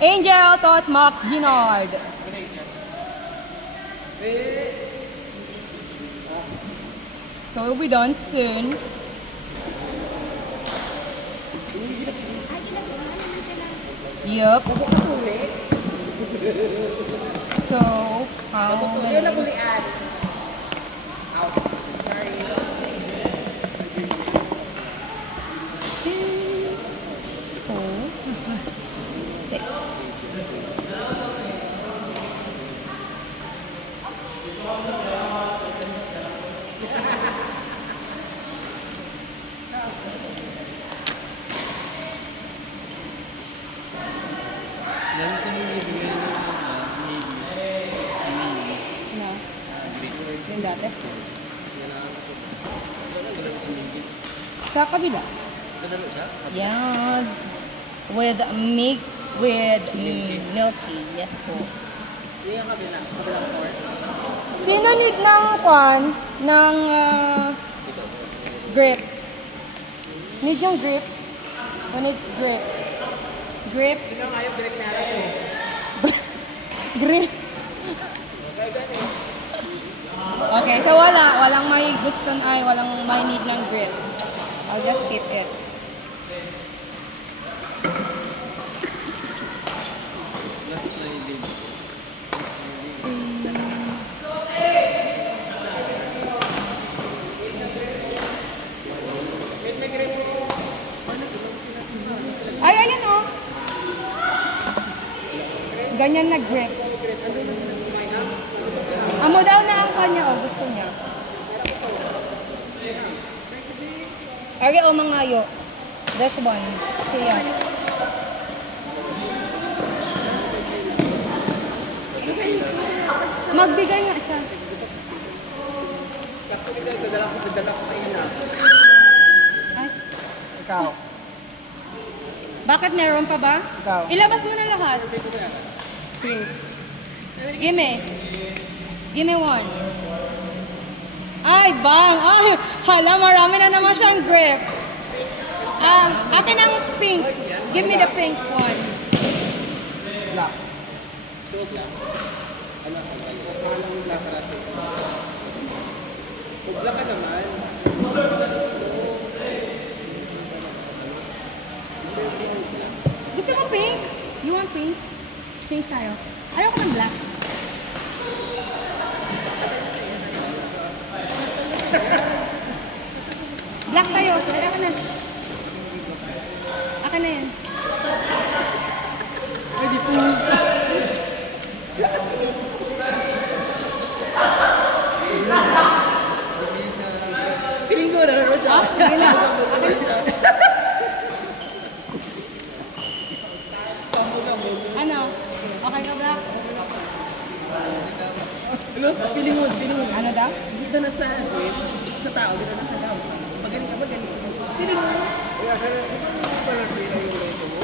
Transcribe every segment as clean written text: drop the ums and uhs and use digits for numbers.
Angel Tots Mark Ginard. So we'll be done soon. Yup. So, how many? 2, 4, 6. No. Yung dati. Sa kabila. Yes. With milky. Yes po. Sino need ng kwan? Ng grip? Need yung grip? Who needs grip? Grip? Sino nga yung direct natin eh? Grip. Okay, so walang may gusto walang may need ng grip. I'll just keep it. Ay, ayun oh. Ganyan na grip. Amo daw na ang kanya, oh, gusto niya. Ari, oh, mangayo. That's one. Siya. Magbigay nga siya. Sakto kita, dadala ko kayo na. Ay, Ikaw. bakit meron pa ba? Ikaw. Ilabas mo na lahat. Pink. Give me one. Ay, bang! Ay, hala, marami na naman siyang grip. Akin ang pink. Give me the pink one. Black. So, black. Ano? Mas mahal ang black para sa ito. Kung black ka naman. Gusto mo pink? You want pink? Change tayo. Ayoko ng black. Black tayo. Ayoko na. Akin na yan. Ay, di po. Piling ko na naman siya. Sige na. Akin na. Ano? Okay ka black? Ano? Piling mo. Ano daw? Dito na sa tao, dito na sa tao. Magaling ka, magaling. Piling mo. Kaya ka na, ito parang sila yung reto mo.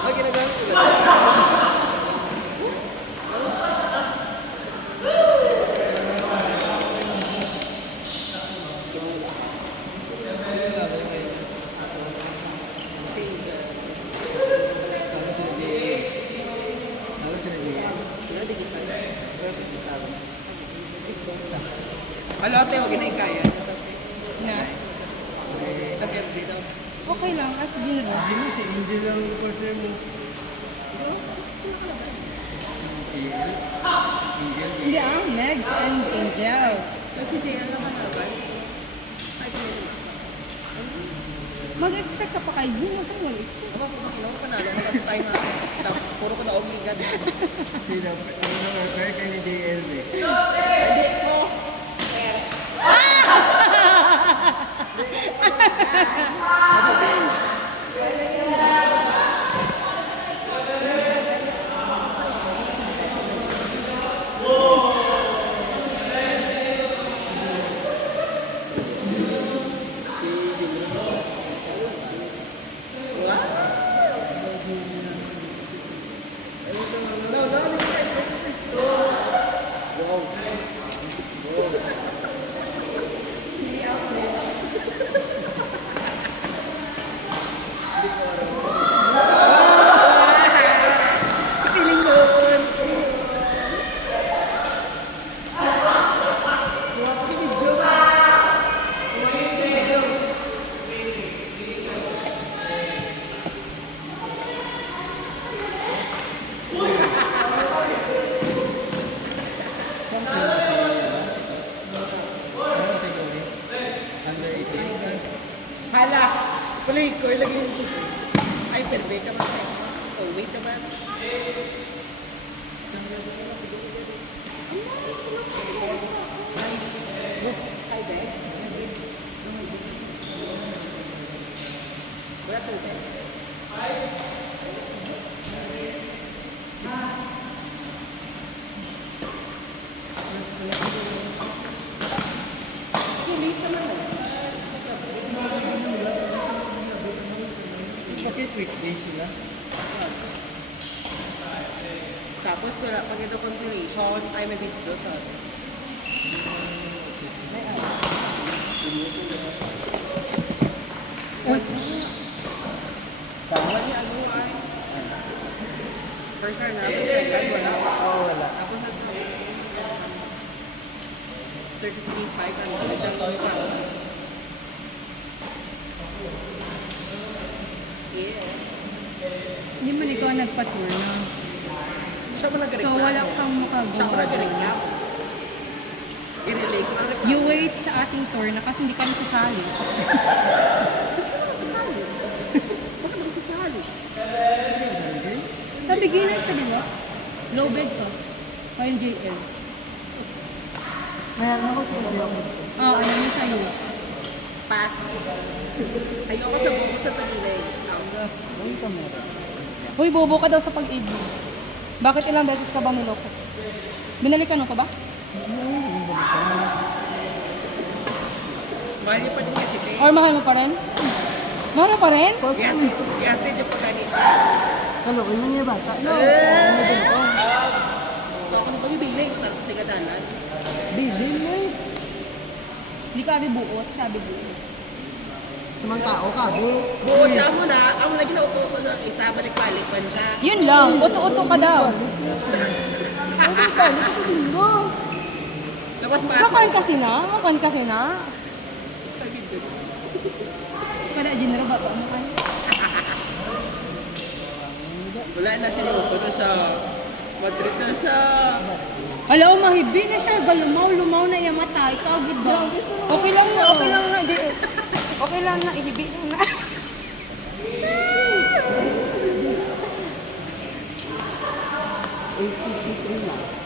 Ang ginagamit ko lang. Alote, huwag na ikaya. Na? Tapos dito. Okay lang, kasi di na lang. Hindi mo si Angel ang partner mo. Hindi Meg and Angel. Kasi JL naman naman. Mag-expect ka pa kay Jun, huwag kang mag-expect. Ako, kung panalo, kasi tayo na. Puro ko na obligan. Sino? Ano naman, kaya kayo ni JL eh. Hindi ko. Balik ko, ilagay yung suko. Ay, perfect ka ba? Always ka ba? Hi, Dad. Wala tubig. Bakit weekdays sila? Tapos wala pag ito consolation, ay may video sa atin. Sama niya ano ay. First hour na, second wala. Oo, wala. Tapos na sa 33.5 ano, nagdang ka. Yeah. Hindi man ikaw nagpa-tour na. Siya mo nag-reklamo. So, wala kang Siya mo makagawa. nag-reklamo. I-relay ko ang reklamo. You wait sa ating tour na kasi hindi kami sasali. Bakit magsasali? Sa beginners ka, di ba? Low bed ka. Kaya JL. Meron ako kasi yung Oo, alam mo sa'yo. Pass. Ayoko sa buko sa pagilay. Uy, ka meron. Uy, bobo ka daw sa pag-ibig. Bakit ilang beses ka ba niloko? Binalikan mo ko ba? Mahal niyo pa din kasi kayo. Or mahal mo pa rin? Mahal mo pa rin? Kasi, Iatid yung pagganito. kalukoy mo niya bata. No, Eh! ano din ko? So ako nung bilay ko tapos sa gadanan. Bilin mo eh. Hindi ka abi buot, sabi buot. Sa mga tao ka, be. Buo siya mo na, ang lagi na uto na isa, balik-balik pa siya. Yun lang, uto-uto ka daw. Balik ito din bro. Tapos Makan kasi na, makan kasi na. Kada ginero ba mo kan? Wala na, seryoso na siya. Madrid na siya. Hala, mahibi na siya, galumaw-lumaw na yung mata. Ikaw, gid ba? Grabe sa Okay lang na, okay lang na. Di, okay lang na, ihibi lang na. na.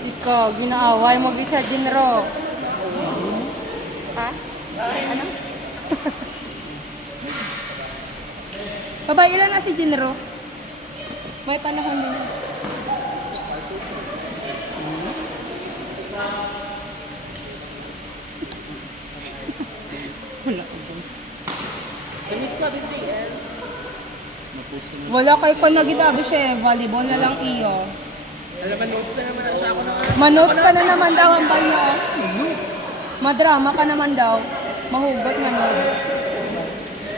Ikaw, ginaaway mo gid sa ginero. Ha? Ano? Babae, ilan na si ginero? May panahon din. Wala ka ba? Namiss ko, Abis JL. Wala kay ko nagidabi siya eh. Volleyball na lang iyo. Alam mo, notes na naman na siya ako na. Manots ka na naman daw ang banyo. Oh. Looks. Madrama ka naman daw. Mahugot nga notes.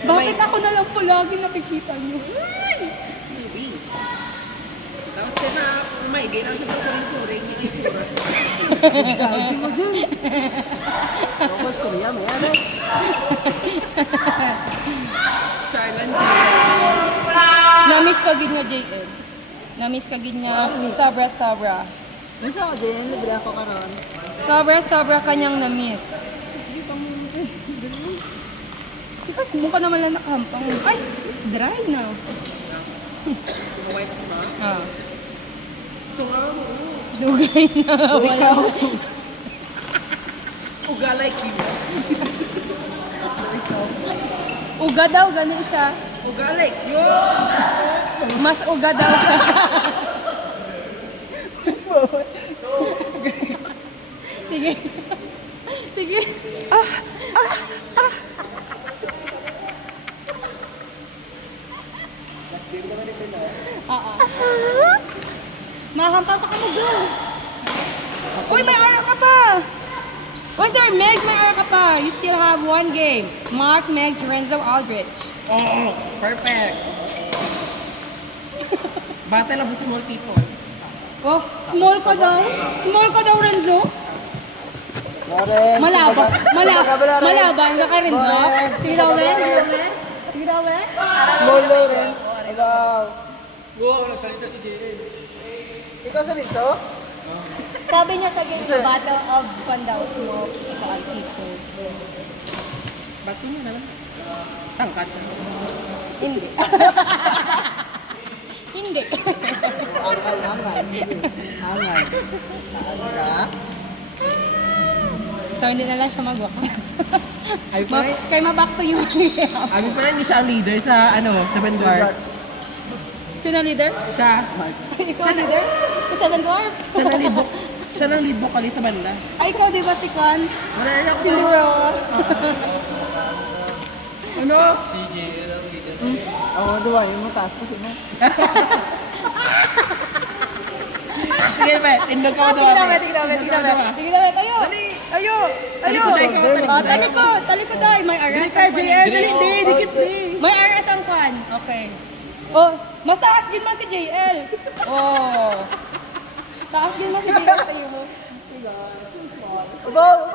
Bakit ako na lang po lagi nakikita niyo? Subi. Tapos ka na, may gay na siya sa kuring-kuring yung itsura. Gagawin mo dyan. Ako storya, may ano. Charlan J. Namiss ka gid nga JM. Namiss ka gid nga sobra-sobra. Nasa ako dyan, libre ako karon. Sobra-sobra kanyang namiss. Sige, tamo mo dyan. Ganun. Because mukha naman lang nakahampang. Ay, it's dry now. Wipes ba? Ah, So nga mo. dugay na. Ikaw, so. Uga like you. Ikaw. Uga daw, ganun siya. Uga like you. Mas uga daw siya. Sige. Sige. Mahampal pa ka mo doon. Uy, may ara ka pa. Uy, Sir Megs, may ara ka pa. You still have one game. Mark, Megs, Renzo, Aldrich. Oh, perfect. Battle of the small people. Oh, small ka daw. Small ka daw, Renzo. Lawrence. Malaban. Malaban ka ka rin ba? Lawrence. Sige daw, Wen. Sige daw, Wen. Small Lawrence. Wow. Wow, nagsalita si JL. Ikaw sa Rizzo? Sabi niya sa game, the Battle of Pandaw Smoke. Ito ang keeper. Ba't yun na lang? Tangkat. Hindi. Hindi. Angal, angal. Sige. Angal. Taas ka. So, hindi na lang siya mag-walk. Ay, pare. Kay ma-back to you. Abi pala hindi siya ang leader sa Seven Dwarfs. Sino leader? Siya. Ikaw leader? Sa Seven Dwarfs? Siya ng lead vocalist sa banda. Ay, ikaw di ba si Kwan? Wala na ako. Cinderella. Ano? Oo, diba? Yung mataas pa si mo. Sige ba, tindog ka mo Tignan daw. mo, tignan mo, tignan mo. Tignan mo, tayo. Tayo. Tayo. Talikod tayo. May RS Dali ka, ang Kwan. JL. Dali, dikit di. May RS ang Kwan. Okay. Oh, mas taas din man si JL. Oh. Taas din man si JL sa iyo. About!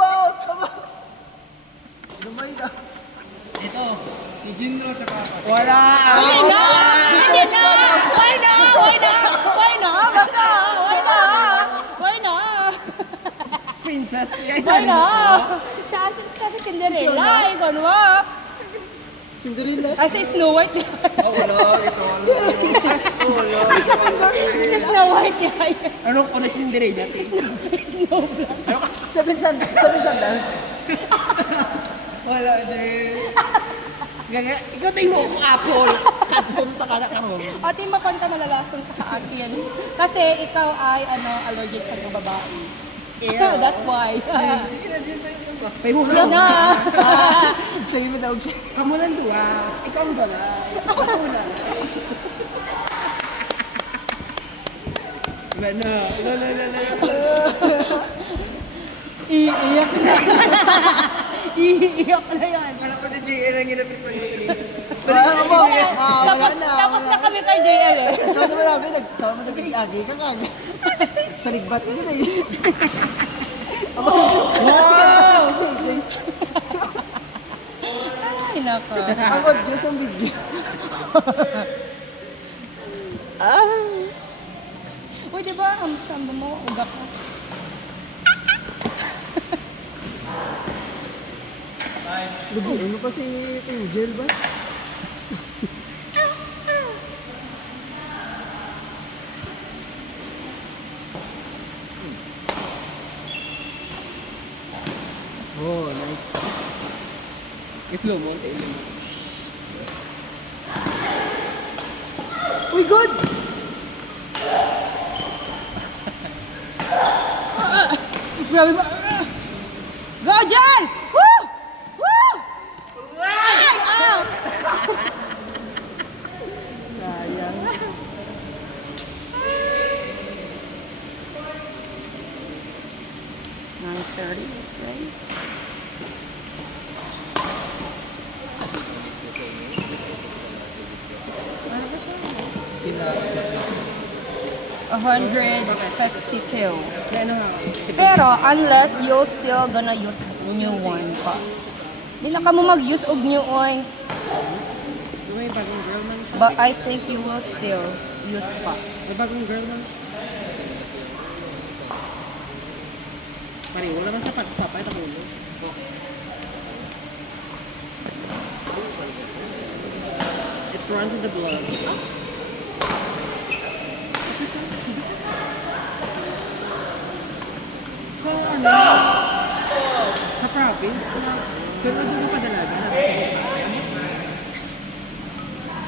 Lumay ka. Ito, si Jinro tsaka wala. Why na? Hindi na! Why na? Why na? Why na? Basta! Why na? Why na? Princess. Why na? Siya kasi Cinderella. Ikaw na. Cinderella. Ay, sa Snow White. Oh, wala. Ito. Wala. Sa Snow White yan. Anong ko na Cinderella? Snow Black. Seven sandals. Wala din. Gaga, ikaw tayo mo ako apple. Punta ka na karon. O, di makonta malalason ka sa akin. Kasi ikaw ay allergic sa mga babae. Yeah. That's why. Pay mo Yan na. Sa'yo mo daw siya. Kamu lang dua. Ikaw ang balay. Ako lang. Ano? Iiyak na. Iiyak na yan. Wala ko si JL ang ginapit pa Tapos na kami kay JL eh. Ikaw naman namin, nagsama mo nag-agi ka kami. Sa ligbat mo na eh. Wow! Ay, nako. Ang audios ang video. Uy, di ba? Ang samba mo, ugak ko. Lubuin mo pa si Angel ba? Oh, nice. Slow mo. Uy, good! Grabe ba? Go, Jan! Woo! Woo! Ay, out! Sayang. Let's say. Ano ba siya? 152. Ano ha? Pero unless you still gonna use new one pa. Di na ka mo mag-use og new one. May bagong girl man siya. But I think you will still use pa. May bagong girl man siya. Pareho naman sa pagpapay at ulo. It runs in the blood. So, ano? Sa province na, pero ano yung padalaga natin sa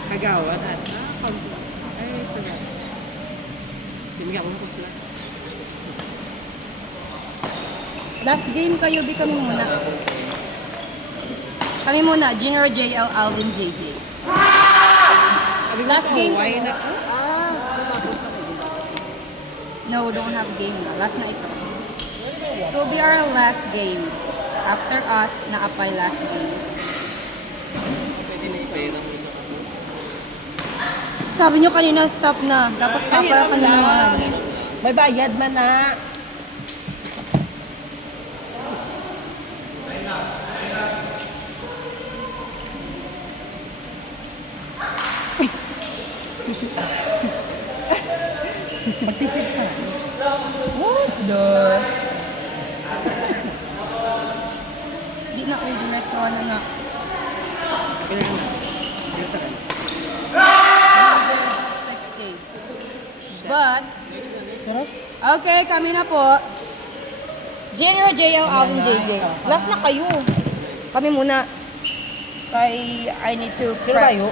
Kagawan at consul. Ay, ito na. Pinigyan mo kusla. Last game kayo, di kami muna. Kami muna, Junior JL, Alvin JJ. Last game Why kayo. na ko? Natapos na ko. No, don't have game na. Last na ito. So, be our last game. After us, naapay last game. Pwede na isa. Sabi nyo kanina, stop na. Tapos apay ako na naman. May bayad man na. Magtipid ka. What the? Di na ulit direct sa ano na. Kailangan na. Dito ka. Okay, kami na po. Jenro, JL, Alvin, JJ. Last na kayo. Kami muna. Kay I need to Sino prep. tayo?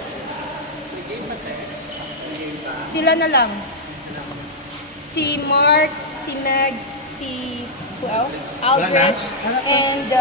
Sila na lang. Si Mark, si Megs, si who else? Aldrich, and